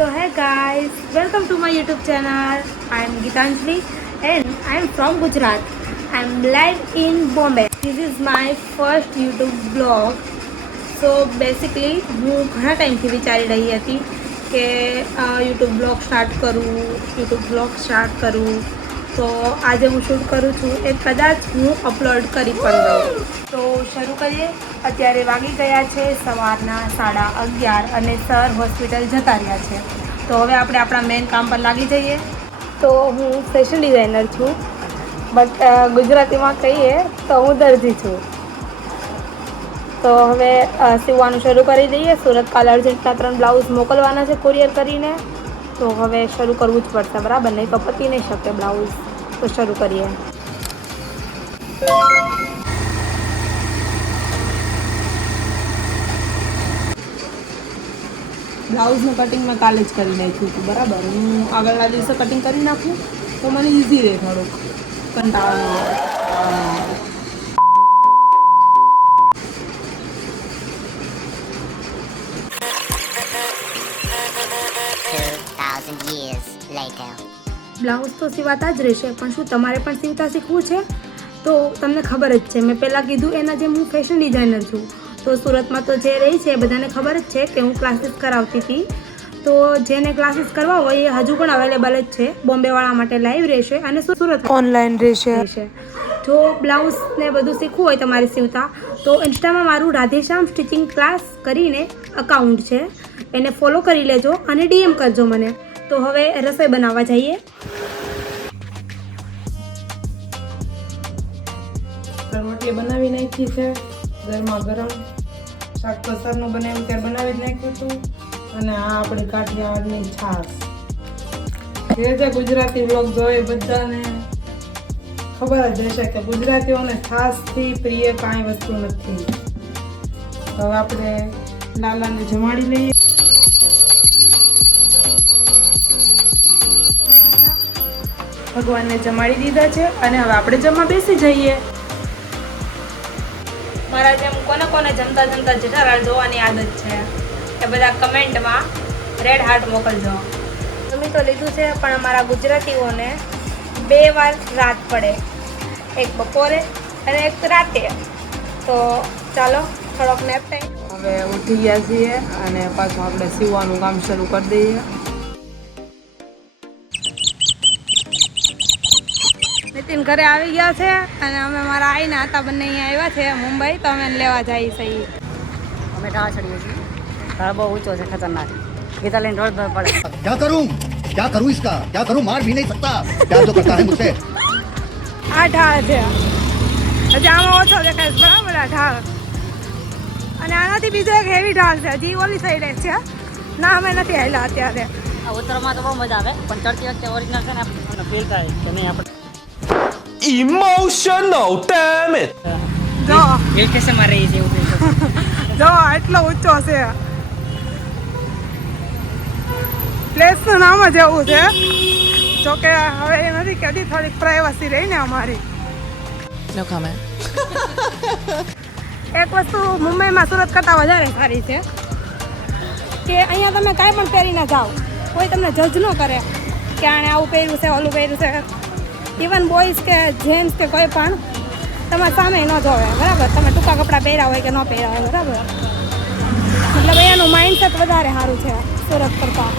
So hey guys, welcome to my YouTube channel. I am Gitanjali and I am from Gujarat. I am live in Bombay. This is my first YouTube vlog. So basically હું ઘણા ટાઈમથી વિચારી રહી હતી કે YouTube vlog start કરું તો આજે હું શૂટ કરું છું એ કદાચ હું અપલોડ કરી પણ દઉં. તો શરૂ કરીએ. અત્યારે વાગી ગયા છે સવારના 11:30 અને સર હોસ્પિટલ જતા રહ્યા છે. તો હવે આપણે આપણા મેઇન કામ પર લાગી જઈએ. તો હું ફેશન ડિઝાઇનર છું, બટ ગુજરાતીમાં કહીએ તો હું દરજી છું. તો હવે સીવવાનું શરૂ કરી દઈએ. સુરત કાલે અર્જન્ટના 3 બ્લાઉઝ મોકલવાના છે કુરિયર કરીને. તો હવે શરૂ કરવું જ પડશે, બરાબર? નહીં તો પતી નહીં શકે બ્લાઉઝ. તો શરૂ કરીએ. બ્લાઉઝનું કટિંગ મેં કાલે જ કરી નાખ્યું હતું, બરાબર. હું આગળના દિવસે કટિંગ કરી નાખું તો મને ઇઝી રહે, થોડુંક કંટાળો ન આવે. 2,000 years later. બ્લાઉઝ તો સીવાતા જ રહેશે, પણ શું તમારે પણ સીવતા શીખવું છે? તો તમને ખબર જ છે, મેં પહેલાં કીધું એના જેમ હું ફેશન ડિઝાઇનર છું. તો સુરતમાં તો જે રહી છે એ બધાને ખબર જ છે કે હું ક્લાસીસ કરાવતી હતી. તો જેને ક્લાસીસ કરવા હોય એ હજુ પણ અવેલેબલ જ છે. બોમ્બેવાળા માટે લાઈવ રહેશે અને સુરત ઓનલાઈન રહેશે. જો બ્લાઉઝ ને બધું શીખવું હોય તમારે સીવતા, તો ઇન્સ્ટામાં મારું રાધેશ્યામ સ્ટિચિંગ ક્લાસ કરીને અકાઉન્ટ છે, એને ફોલો કરી લેજો અને ડીએમ કરજો મને. તો હવે રસોઈ બનાવવા જઈએ. રોટલી બનાવી નાખી છે, ગરમા ગરમ. શાક તો સરનું બનાવ્યું ત્યારે બનાવી જ નાખ્યું હતું. અને આ આપણી કાઠિયાવાડની છાશ. જે ગુજરાતી વ્લોગ જોઈ બધાને ખબર જ હશે કે ગુજરાતીઓને છાશથી પ્રિય કાંઈ વસ્તુ નથી. તો આપણે લાલાને જમાડી લઈએ. ભગવાનને જમાડી દીધા છે અને હવે આપણે જમવા બેસી જઈએ. મારા જેમ કોને કોને જમતા જમતા જેઠાલાલ જોવાની આદત છે એ બધા કમેન્ટમાં રેડ હાર્ટ મોકલજો. જમી તો લીધું છે, પણ અમારા ગુજરાતીઓને 2 વાર રાત પડે, એક બપોરે અને એક રાતે. તો ચાલો થોડોક નેપ ટાઈમ. હવે ઉઠી ગયા છીએ અને પાછું આપણે સીવવાનું કામ શરૂ કરી દઈએ. નીતિન ઘરે આવી ગયા છે અને અમે મારા આઈના હતા બંને અહીંયા આવ્યા છે મુંબઈ. તો અમે લેવા જઈએ છીએ. અમે ઢાળ ચડીએ છીએ. ઢાળ બહુ ઊંચો છે, ખતરનાક. ગીતા લઈને રોડ પડે. क्या करूं इसका क्या करूं, मार भी नहीं सकता, प्यार तो करता है मुझसे. આ ઢાળ છે, હજી આમાં ઓછો દેખાય છે, બરાબર? આ ઢાળ અને આનાથી બીજો એક હેવી ઢાળ છે, હજી ઓલી સાઈડે છે. ના, અમે નથી આવેલા અત્યારે. આ ઉતરમાં તો બહુ મજા આવે, પણ ચડતી વખતે ઓરિજિનલ છે ને આપણને ફીલ થાય કે નહીં આપણે Emotional, damn it! જો હિલ સ્ટેશનમાં રહી છે એવું થઈ. જો એટલો ઊંચો છે. પ્લેસનું નામ જ એવું છે. જોકે હવે એ નથી કે હજી થોડીક પ્રાઇવસી રહી ને અમારી. No comment. એક વસ્તુ મુંબઈમાં સુરત કરતાં વધારે સારી છે કે અહીંયા તમે કાંઈ પણ પહેરીને જાઓ, કોઈ તમને જજ ન કરે કે આણે આવું પહેર્યું છે, ઓલું પહેર્યું છે. ઇવન બોયઝ કે જેન્ટ્સ કે કોઈ પણ તમારા સામે ન જોવે, બરાબર? તમે ટૂંકા કપડાં પહેર્યા હોય કે ન પહેર્યા હોય, બરાબર? મતલબ અહીંયાનું માઇન્ડસેટ વધારે સારું છે સુરત કરતાં.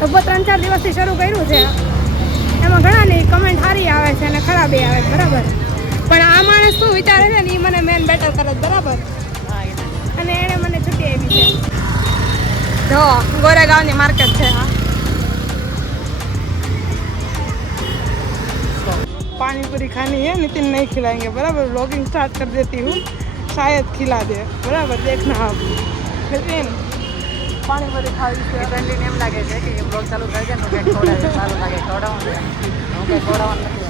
લગભગ 3-4 દિવસથી શરૂ કર્યું છે. એમાં ઘણાની કમેન્ટ સારી આવે છે અને ખરાબ આવે છે, બરાબર? પણ આ માણસ શું વિચારે છે ને એ મને મેન બેટર કરે છે, બરાબર? અને એણે મને છૂટી આપી છે. જો ગોરેગાંવની માર્કેટ છે આ. पानी पूरी खानी है, नितिन नहीं खिलाएंगे, बराबर? व्लॉगिंग स्टार्ट कर देती हूँ, शायद खिला दे, बराबर? देखना आप. नितिन पानी पूरी खावी છે. ટ્રેન્ડિંગ એમ લાગે છે કે બ્લોગ ચાલુ કરી દે તો કંઈક ખવડાવે સારું લાગે. ખવડાવવાનું હું કંઈ ખવડાવવાનું નથી.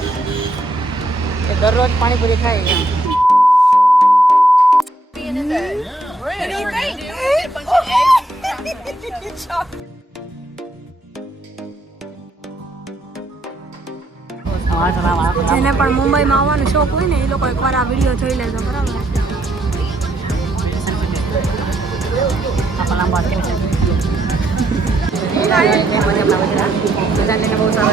એ દરરોજ પાણીપુરી ખાય એમ. જેને પણ મુંબઈમાં આવવાનો શોખ હોય ને એ લોકો એકવાર આ વિડીયો જોઈ લેજો, બરાબર? આપણા વિરાટભાઈ કેમ મને આપણા બધા બધાને બહુ સારો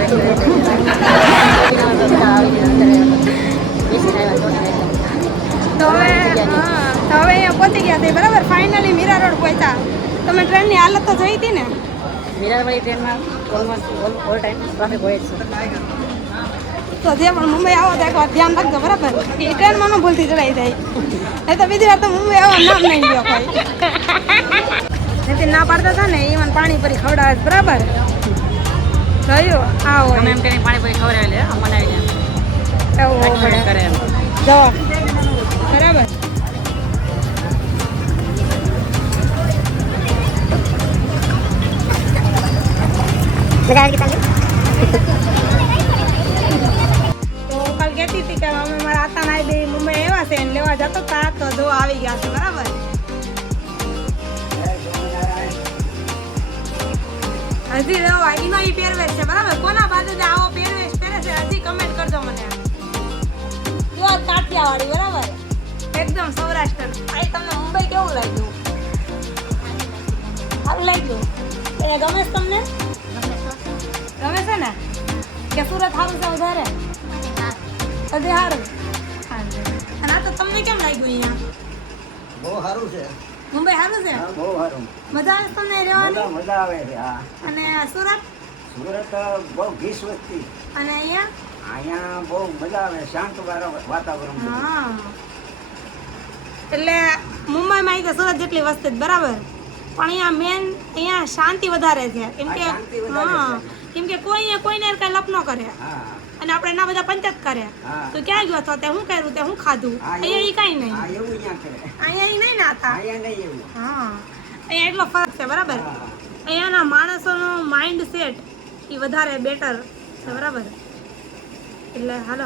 એક્સપિરિયન્સ તો હવે અહીંયા પહોંચી ગયા હતા બરાબર. ફાઇનલી મીરા રોડ પહોંચ્યા. તમે ટ્રેનની હાલત તો જોઈ હતી ને. વિરાટવાળી ટ્રેનમાં ઓલમોસ્ટ ઓલ ટાઈમ ટ્રાફિક હોય જ છે. તો જે પણ મુંબઈ આવો તો એકવાર ધ્યાન રાખજો બરાબર. એ ટ્રેનમાં ન ભૂલથી ચડાઈ જાય. નહીં તો બીજી વાર તો મુંબઈ આવો નામ નહીં ગયો કોઈ. નથી ના પાડતા હતા ને એ મને પાણીપુરી ખવડાવે છે બરાબર. જોયું આવો તમે એમ કરીને પાણીપુરી ખવડાવી લે બનાવી લે એવું હોવું પડે. કરે એમ જવાબ બરાબર. તો કાલ કહેતી હતી કે અમે મારા આતા નાઈ બે મુંબઈ આવ્યા છે અને લેવા જતો હતા તો જો આવી ગયા છે બરાબર. હજી એનો એ પહેરવેશ છે બરાબર. કોના બાજુ આવો પહેરવેશ પહેરે છે હજી કમેન્ટ કરજો મને. જો કાઠિયાવાડી બરાબર એકદમ સૌરાષ્ટ્ર. આ તમને મુંબઈ કેવું લાગ્યું? સારું લાગ્યું? એ ગમે છે તમને? ગમે છે ને કે સુરત સારું છે વધારે? હજી સારું. અને આ તો તમને કેમ લાગ્યું અહીંયા? બહુ સારું છે. મુંબઈ સારું છે? હા, બહુ સારું. મજા આવે છે તમને રહેવાની? મજા આવે છે. હા, અને સુરત સુરત બહુ ગીસ વસ્તી. અને અહીંયા? અહીંયા બહુ મજા આવે, શાંત વાતાવરણ બધું. હા એટલે મુંબઈમાં આવી તો સુરત જેટલી વસ્તી જ બરાબર. પણ અહીંયા મેન અહીંયા શાંતિ વધારે છે કેમ કે હા, શાંતિ વધારે હા કેમ કે કોઈ કોઈને કઈ લપ ન કરે હા, અને આપણે એના બધા પંચાયત કરે હા. તો ક્યાં ગયો તો તે શું કર્યું તે શું ખાધું. હા, અહીંયા એ કઈ નહીં. હા, એવું અહીંયા કરે. અહીંયા એ નહીં નાતા. અહીંયા નહીં એવું. હા અહીંયા એટલો ફરક છે બરાબર. હા. અહીંયાના માણસોનો માઇન્ડ સેટ એ વધારે બેટર છે બરાબર. એટલે હાલો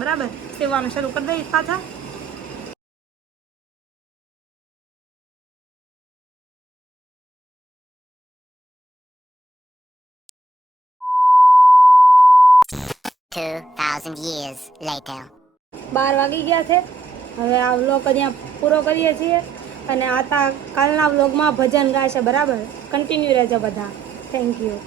બરાબર સેવાનું શરૂ કરી દઈએ પાછા. years later. 12 વાગી ગયા છે. હવે આ વ્લોગ અહીંયા પૂરો કરીએ છીએ અને આતા કાલના વ્લોગમાં ભજન ગાશે બરાબર. કન્ટિન્યુ રહેજો બધા. Thank you.